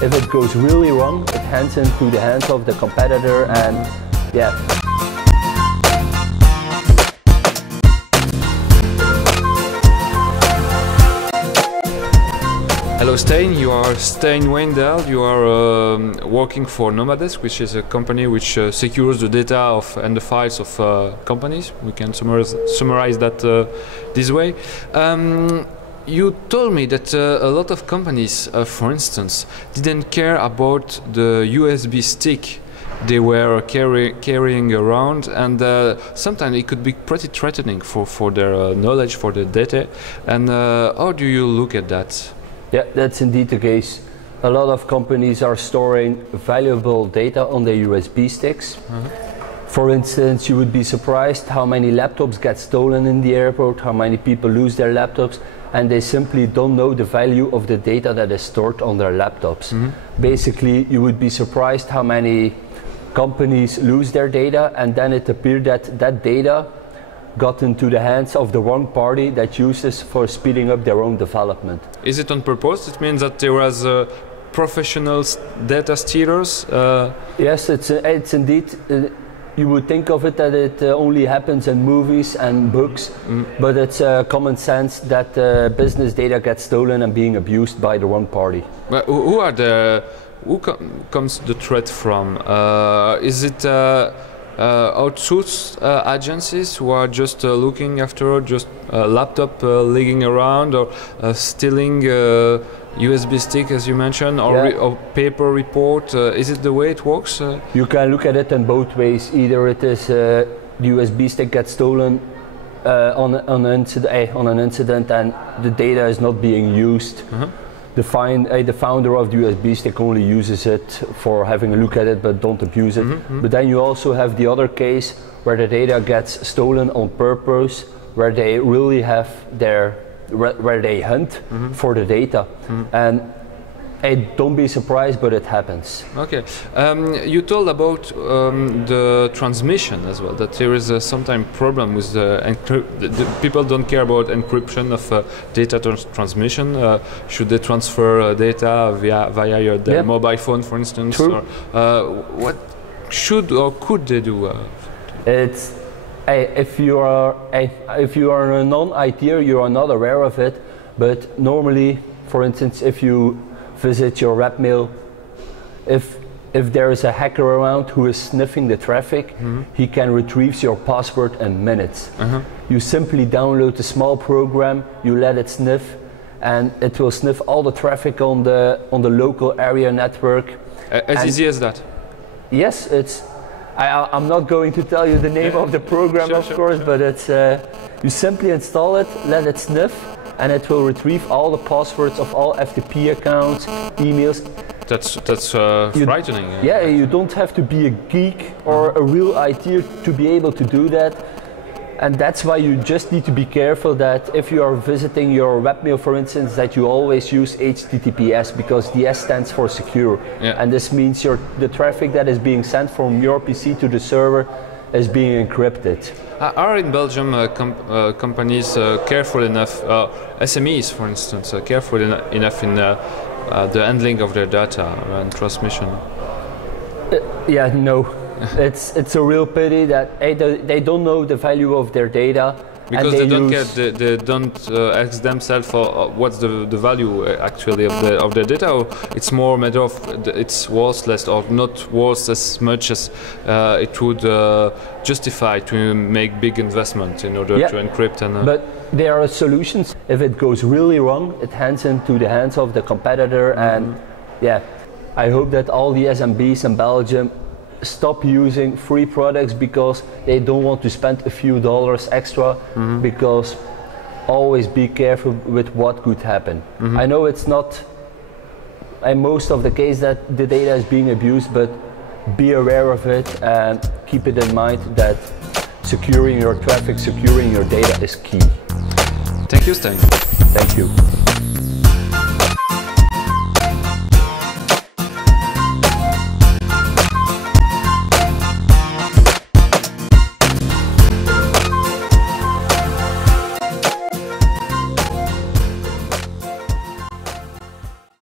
If it goes really wrong, it hands into the hands of the competitor, and yeah. Hello Stijn, you are Stijn Wijndaele. You are working for Nomadesk, which is a company which secures the data of and the files of companies. We can summarize that this way. You told me that a lot of companies, for instance, didn't care about the USB stick they were carrying around, and sometimes it could be pretty threatening for their knowledge, for their data. And how do you look at that? Yeah, that's indeed the case. A lot of companies are storing valuable data on their USB sticks. For instance, you would be surprised how many laptops get stolen in the airport, how many people lose their laptops, and they simply don't know the value of the data that is stored on their laptops. Basically, you would be surprised how many companies lose their data, and then it appeared that that data got into the hands of the wrong party that uses for speeding up their own development. Is it on purpose? It means that there was professional data stealers? Yes, it's indeed. You would think of it that it only happens in movies and books, but it's common sense that business data gets stolen and being abused by the wrong party. But who comes the threat from? Is it outsourced agencies who are just looking after just a laptop leaking around, or stealing USB stick, as you mentioned, or, or paper report? Is it the way it works? You can look at it in both ways. Either it is the USB stick gets stolen on an incident and the data is not being used. The founder of the USB stick only uses it for having a look at it, but don't abuse it. But then you also have the other case where the data gets stolen on purpose, where they really have where they hunt for the data. And don't be surprised, but it happens. Okay. You told about the transmission as well, that there is sometimes problem with the people don't care about encryption of data transmission. Should they transfer data via their mobile phone, for instance? True. Or, what should or could they do? It's if you are a non-ITer, you are not aware of it. But normally, for instance, if you visit your webmail, if there is a hacker around who is sniffing the traffic, he can retrieve your password in minutes. You simply download a small program, you let it sniff, and it will sniff all the traffic on the local area network. As easy as that? Yes, it's. I'm not going to tell you the name of the program, of course, but it's you simply install it, let it sniff, and it will retrieve all the passwords of all FTP accounts, emails. That's frightening. Yeah, you don't have to be a geek or a real ITer to be able to do that. And that's why you just need to be careful that if you are visiting your webmail, for instance, that you always use HTTPS, because the S stands for secure. And this means the traffic that is being sent from your PC to the server is being encrypted. Are in Belgium companies careful enough, SMEs for instance, careful enough in the handling of their data and transmission? Yeah, no. It's a real pity that they don't know the value of their data. Because they don't ask themselves what's the value actually of their data, or it's more a matter of it's worthless or not worth as much as it would justify to make big investment in order to encrypt. And but there are solutions. If it goes really wrong, it hands into the hands of the competitor. And I hope that all the SMBs in Belgium stop using free products because they don't want to spend a few dollars extra, because always be careful with what could happen. I know it's not in most of the case that the data is being abused, but be aware of it and keep it in mind that securing your traffic, securing your data is key. Thank you, Stijn. Thank you.